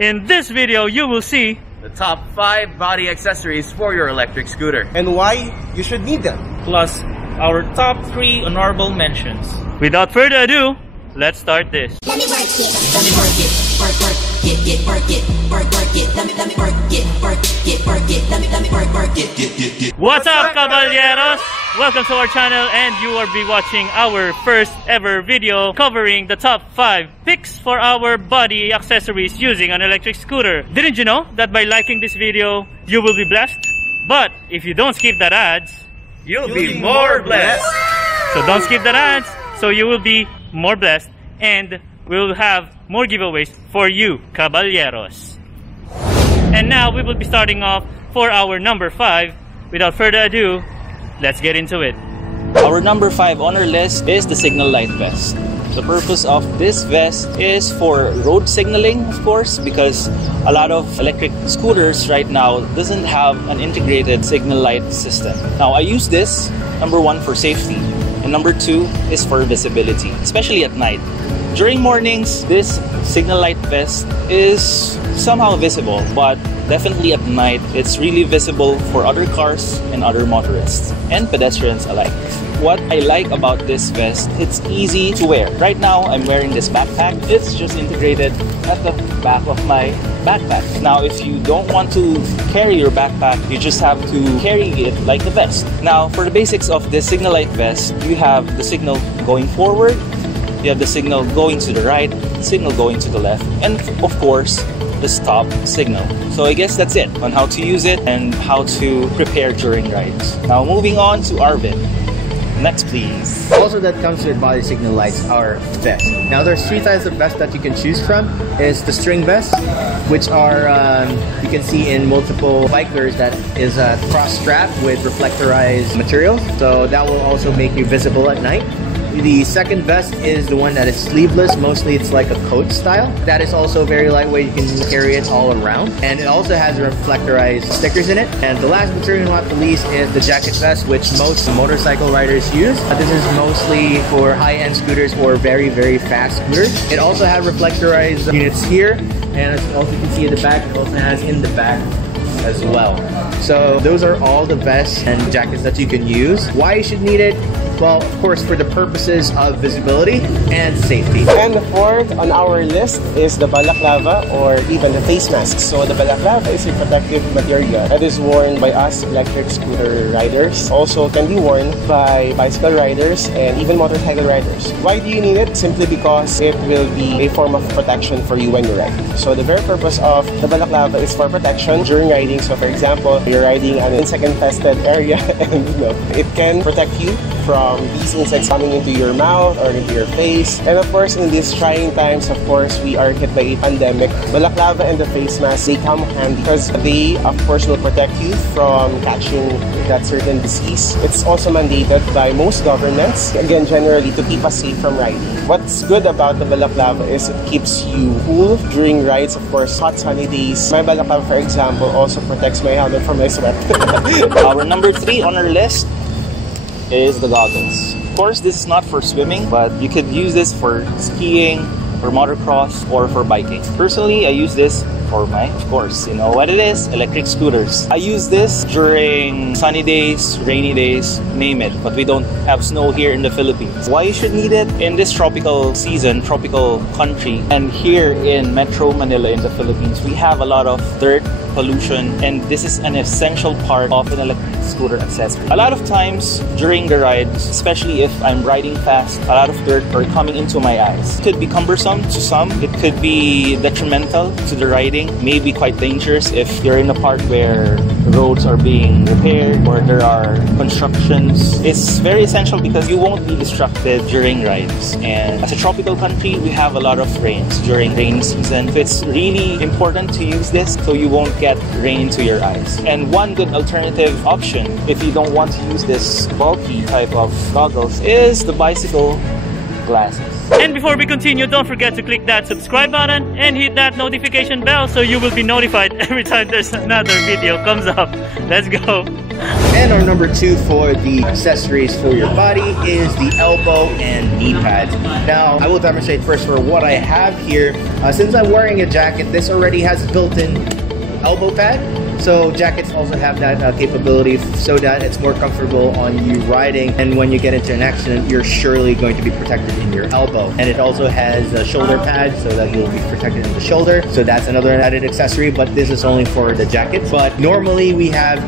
In this video, you will see the top 5 body accessories for your electric scooter and why you should need them. Plus our top 3 honorable mentions. Without further ado, let's start this. Let me work it, let me work it, work it, work it, work it, let me work it, work it, let me work it. What's up, caballeros? Welcome to our channel, and you will be watching our first ever video covering the top 5 picks for our body accessories using an electric scooter. Didn't you know that by liking this video, you will be blessed? But if you don't skip that ads, you'll be more blessed. So don't skip that ads, so you will be more blessed, and we'll have more giveaways for you, caballeros. And now we will be starting off for our number 5. Without further ado, let's get into it. Our number 5 on our list is the signal light vest. The purpose of this vest is for road signaling, of course, because a lot of electric scooters right now doesn't have an integrated signal light system. Now I use this, number 1, for safety, and number 2 is for visibility, especially at night. During mornings, this signal light vest is somehow visible, but definitely at night, it's really visible for other cars and other motorists and pedestrians alike. What I like about this vest, it's easy to wear. Right now, I'm wearing this backpack. It's just integrated at the back of my backpack. Now, if you don't want to carry your backpack, you just have to carry it like the vest. Now, for the basics of this signal light vest, you have the signal going forward, you have the signal going to the right, signal going to the left, and of course, the stop signal. So I guess that's it on how to use it and how to prepare during rides. Now moving on to Arvin. Next, please. Also, that comes with body signal lights are vests. Now there's 3 types of vests that you can choose from. Is the string vests, which are you can see in multiple bikers, that is a cross strap with reflectorized material, so that will also make you visible at night. The second vest is the one that is sleeveless. Mostly it's like a coat style. That is also very lightweight. You can carry it all around. And it also has reflectorized stickers in it. And the last material, not the least, is the jacket vest, which most motorcycle riders use. This is mostly for high-end scooters or very, very fast scooters. It also has reflectorized units here. And as you also can see in the back, it also has in the back as well. So those are all the vests and jackets that you can use. Why you should need it? Well, of course, for the purposes of visibility and safety. And the 4th on our list is the Balaclava, or even the face mask. So the Balaclava is a protective material that is worn by us electric scooter riders. Also can be worn by bicycle riders and even motorcycle riders. Why do you need it? Simply because it will be a form of protection for you when you ride. So the very purpose of the Balaclava is for protection during riding. So for example, you're riding an insect-infested area and it can protect you from these insects coming into your mouth or into your face. And of course, in these trying times, of course, we are hit by a pandemic. Balaclava and the face mask, they come handy because they, of course, will protect you from catching that certain disease. It's also mandated by most governments, again, generally, to keep us safe from riding. What's good about the Balaclava is it keeps you cool during rides, of course, hot sunny days. My Balaclava, for example, also protects my helmet from my sweat. Our number 3 on our list is the goggles. Of course, this is not for swimming, but you could use this for skiing, for motocross, or for biking. Personally, I use this for my, of course, you know what it is, electric scooters. I use this during sunny days, rainy days, name it, but we don't have snow here in the Philippines. Why you should need it? In this tropical season, tropical country, and here in Metro Manila in the Philippines, we have a lot of dirt, pollution, and this is an essential part of an electric scooter accessory. A lot of times during the rides, especially if I'm riding fast, a lot of dirt are coming into my eyes. It could be cumbersome to some, it could be detrimental to the riding, maybe quite dangerous if you're in a part where roads are being repaired or there are constructions. It's very essential because you won't be distracted during rides. And as a tropical country, we have a lot of rains during rainy season. So it's really important to use this so you won't get rain into your eyes. And one good alternative option, if you don't want to use this bulky type of goggles, is the bicycle glasses. And before we continue, don't forget to click that subscribe button and hit that notification bell so you will be notified every time there's another video comes up. Let's go. And our number 2 for the accessories for your body is the elbow and knee pads. Now, I will demonstrate first for what I have here. Since I'm wearing a jacket, this already has built-in elbow pad. So jackets also have that capability so that it's more comfortable on you riding, and when you get into an accident, you're surely going to be protected in your elbow. And it also has a shoulder pad so that you'll be protected in the shoulder. So that's another added accessory, but this is only for the jacket. But normally we have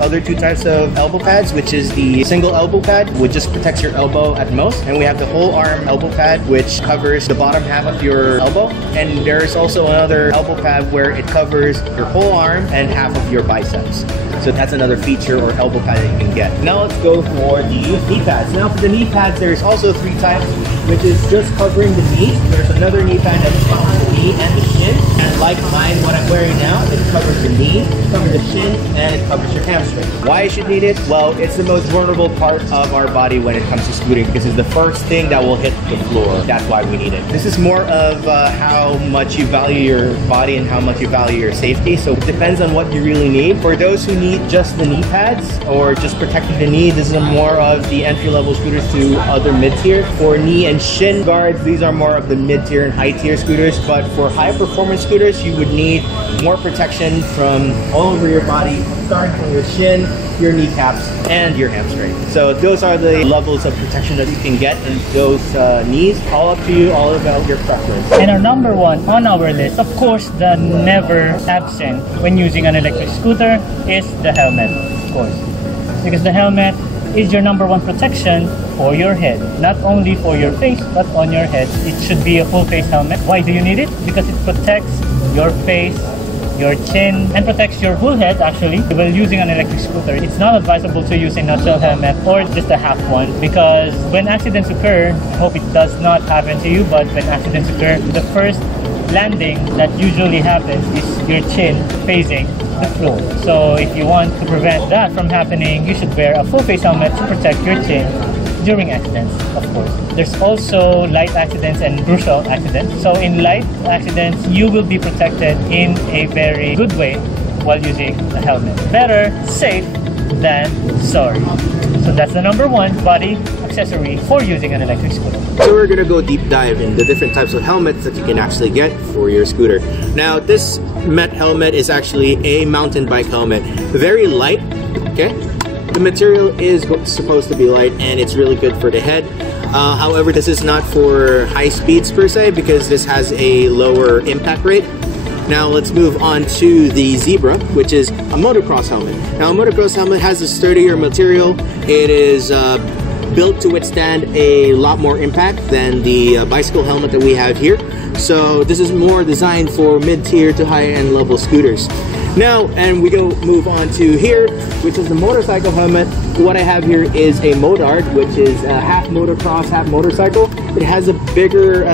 other two types of elbow pads, which is the single elbow pad, which just protects your elbow at most. And we have the whole arm elbow pad, which covers the bottom half of your elbow. And there's also another elbow pad where it covers your whole arm and half of your biceps. So that's another feature or elbow pad that you can get. Now let's go for the knee pads. Now for the knee pads, there's also 3 types, which is just covering the knee. There's another knee pad that's behind the knee and the shin. And like mine, what I'm wearing now, it covers the knee, it covers the shin, and it covers your hamstring. Why I should need it? Well, it's the most vulnerable part of our body when it comes to scooting, because it's the first thing that will hit the floor. That's why we need it. This is more of how much you value your body and how much you value your safety. So it depends on what you really need. For those who need just the knee pads or just protecting the knee, this is more of the entry-level scooters to other mid-tier. For knee and shin guards, these are more of the mid-tier and high-tier scooters. But for high-performance scooters, you would need more protection from all over your body, starting from your shin, your kneecaps, and your hamstring. So those are the levels of protection that you can get in those knees. All up to you, all about your preference. And our number 1 on our list, of course, the never absent when using an electric scooter is the helmet, of course. Because the helmet is your number 1 protection for your head. Not only for your face, but on your head. It should be a full face helmet. Why do you need it? Because it protects your face, your chin, and protects your whole head actually. While using an electric scooter, it's not advisable to use a nutshell helmet or just a half one, because when accidents occur, I hope it does not happen to you, but when accidents occur, the first landing that usually happens is your chin facing the floor. So if you want to prevent that from happening, you should wear a full face helmet to protect your chin during accidents, of course. There's also light accidents and crucial accidents. So in light accidents, you will be protected in a very good way while using a helmet. Better safe than sorry. So that's the number 1 body accessory for using an electric scooter. So we're gonna go deep dive in the different types of helmets that you can actually get for your scooter. Now this Met helmet is actually a mountain bike helmet. Very light, okay? The material is supposed to be light and it's really good for the head. However, this is not for high speeds per se because this has a lower impact rate. Now let's move on to the Zebra, which is a motocross helmet. Now a motocross helmet has a sturdier material. It is built to withstand a lot more impact than the bicycle helmet that we have here. So this is more designed for mid-tier to high-end level scooters. Now, and we move on to here, which is the motorcycle helmet. What I have here is a Modart, which is half motocross, half motorcycle. It has a bigger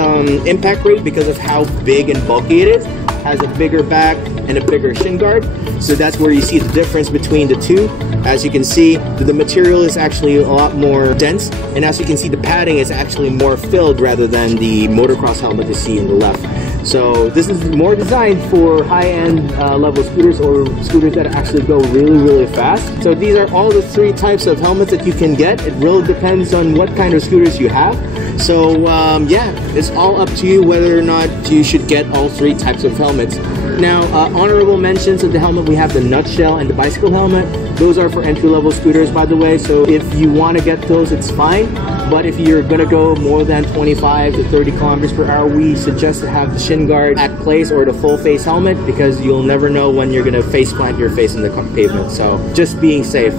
impact rate because of how big and bulky it is. Has a bigger back and a bigger shin guard. So that's where you see the difference between the two. As you can see, the material is actually a lot more dense. And as you can see, the padding is actually more filled rather than the motocross helmet you see in the left. So this is more designed for high-end level scooters or scooters that actually go really, really fast. So these are all the 3 types of helmets that you can get. It really depends on what kind of scooters you have. So yeah, it's all up to you whether or not you should get all 3 types of helmets. Now, honorable mentions of the helmet, we have the nutshell and the bicycle helmet. Those are for entry-level scooters, by the way. So if you want to get those, it's fine. But if you're going to go more than 25 to 30 kilometers per hour, we suggest to have the shin guard at place or the full face helmet, because you'll never know when you're going to face plant your face in the pavement. So just being safe,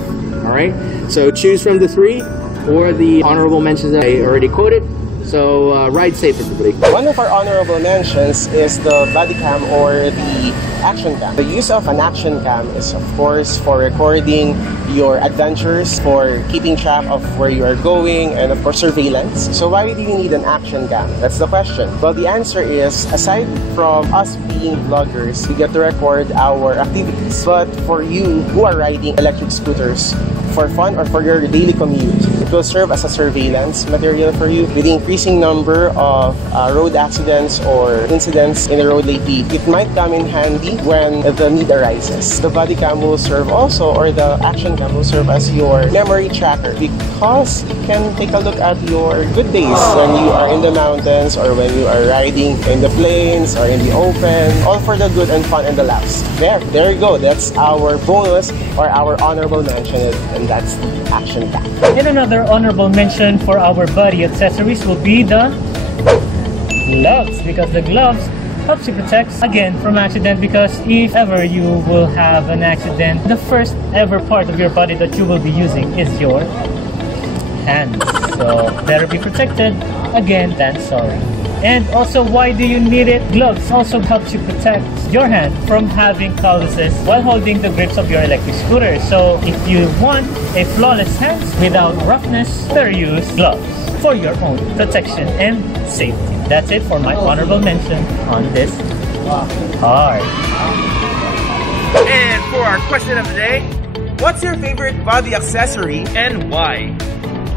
all right? So choose from the 3 or the honorable mentions that I already quoted. So ride safe, everybody. One of our honorable mentions is the Bodycam or the action cam. The use of an action cam is of course for recording your adventures, for keeping track of where you are going, and of course surveillance. So why do you need an action cam? That's the question. Well, the answer is, aside from us being vloggers, we get to record our activities. But for you who are riding electric scooters, for fun or for your daily commute. It will serve as a surveillance material for you. With the increasing number of road accidents or incidents in the road lately, it might come in handy when the need arises. The body cam will serve also, or the action cam will serve as your memory tracker, because you can take a look at your good days when you are in the mountains or when you are riding in the plains or in the open, all for the good and fun and the laughs. There you go. That's our bonus or our honorable mention, and that's the action cam. And another honorable mention for our body accessories will be the gloves, because the gloves helps you protect again from accident, because if ever you will have an accident, the first ever part of your body that you will be using is your hands. So better be protected again than sorry. And also, why do you need it? Gloves also helps you protect your hand from having calluses while holding the grips of your electric scooter. So if you want a flawless hands without roughness, better use gloves for your own protection and safety. That's it for my honorable mention on this card. And for our question of the day, what's your favorite body accessory and why?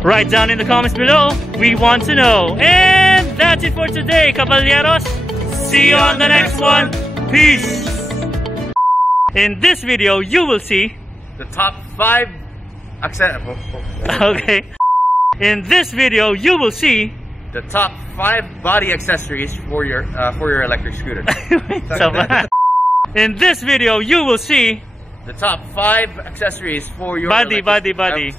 Write down in the comments below. We want to know. And that's it for today, caballeros. See you on the next one. Peace. In this video, you will see the top 5 accessories. Okay. In this video, you will see The top 5 body accessories for your electric scooter. In this video, you will see the top 5 accessories for your body. 3.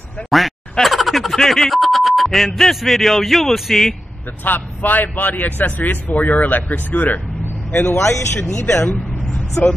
In this video, you will see the top 5 body accessories for your electric scooter. And why you should need them. So